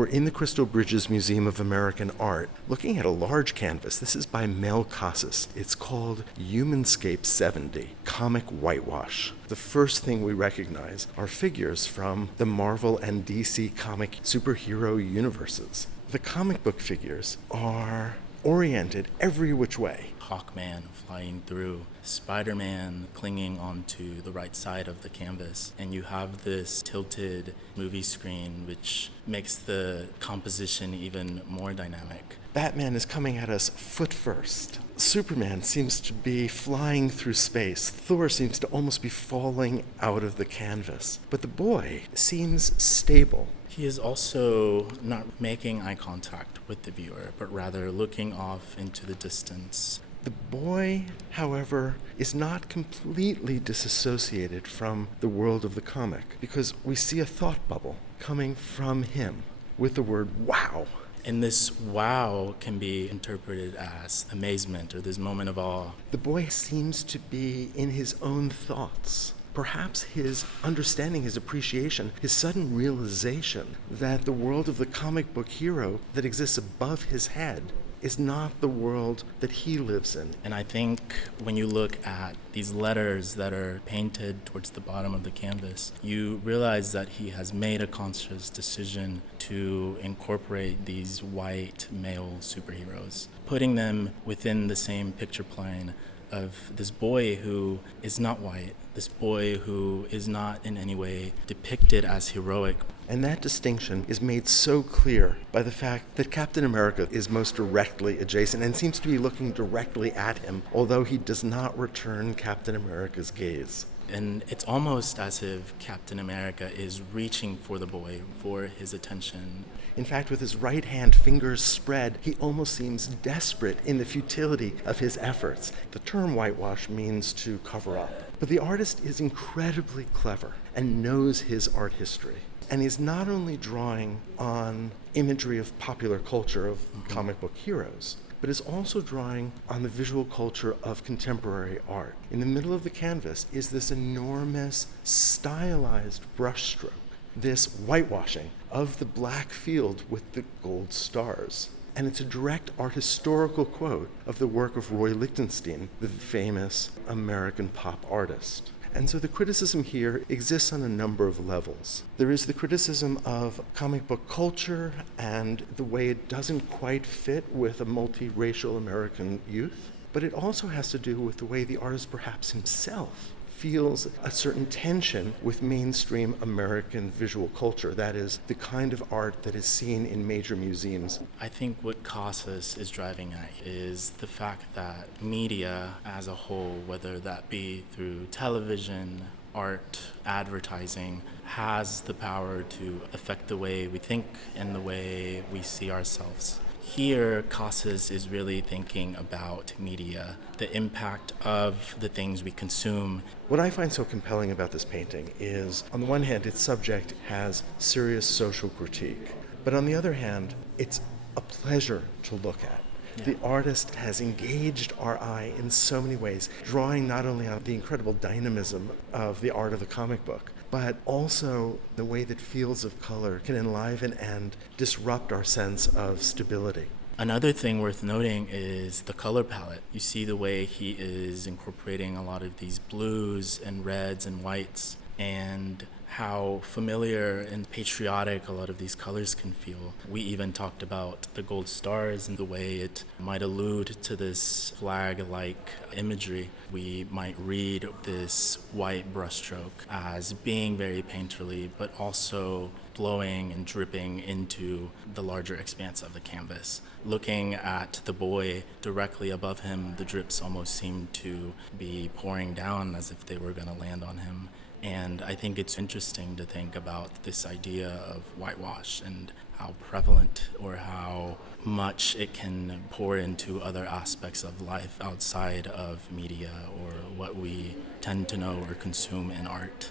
We're in the Crystal Bridges Museum of American Art, looking at a large canvas. This is by Mel Casas. It's called Humanscape 70, Comic Whitewash. The first thing we recognize are figures from the Marvel and DC comic superhero universes. The comic book figures are oriented every which way. Hawkman flying through, Spider-Man clinging onto the right side of the canvas, and you have this tilted movie screen which makes the composition even more dynamic. Batman is coming at us foot first. Superman seems to be flying through space. Thor seems to almost be falling out of the canvas. But the boy seems stable. He is also not making eye contact with the viewer, but rather looking off into the distance. The boy, however, is not completely disassociated from the world of the comic, because we see a thought bubble coming from him with the word wow. And this wow can be interpreted as amazement or this moment of awe. The boy seems to be in his own thoughts. Perhaps his understanding, his appreciation, his sudden realization that the world of the comic book hero that exists above his head is not the world that he lives in. And I think when you look at these letters that are painted towards the bottom of the canvas, you realize that he has made a conscious decision to incorporate these white male superheroes, putting them within the same picture plane of this boy who is not white, this boy who is not in any way depicted as heroic. And that distinction is made so clear by the fact that Captain America is most directly adjacent and seems to be looking directly at him, although he does not return Captain America's gaze. And it's almost as if Captain America is reaching for the boy, for his attention. In fact, with his right hand fingers spread, he almost seems desperate in the futility of his efforts. The term whitewash means to cover up. But the artist is incredibly clever and knows his art history. And he's not only drawing on imagery of popular culture, of comic book heroes, but is also drawing on the visual culture of contemporary art. In the middle of the canvas is this enormous stylized brushstroke, this whitewashing of the black field with the gold stars. And it's a direct art historical quote of the work of Roy Lichtenstein, the famous American pop artist. And so the criticism here exists on a number of levels. There is the criticism of comic book culture and the way it doesn't quite fit with a multiracial American youth, but it also has to do with the way the artist perhaps himself feels a certain tension with mainstream American visual culture. That is, the kind of art that is seen in major museums. I think what Casas is driving at is the fact that media as a whole, whether that be through television, art, advertising, has the power to affect the way we think and the way we see ourselves. Here, Casas is really thinking about media, the impact of the things we consume. What I find so compelling about this painting is, on the one hand, its subject has serious social critique, but on the other hand, it's a pleasure to look at. Yeah. The artist has engaged our eye in so many ways, drawing not only on the incredible dynamism of the art of the comic book, but also the way that fields of color can enliven and disrupt our sense of stability. Another thing worth noting is the color palette. You see the way he is incorporating a lot of these blues and reds and whites, and how familiar and patriotic a lot of these colors can feel. We even talked about the gold stars and the way it might allude to this flag-like imagery. We might read this white brushstroke as being very painterly, but also flowing and dripping into the larger expanse of the canvas. Looking at the boy directly above him, the drips almost seem to be pouring down as if they were going to land on him. And I think it's interesting to think about this idea of whitewash and how prevalent or how much it can pour into other aspects of life outside of media or what we tend to know or consume in art.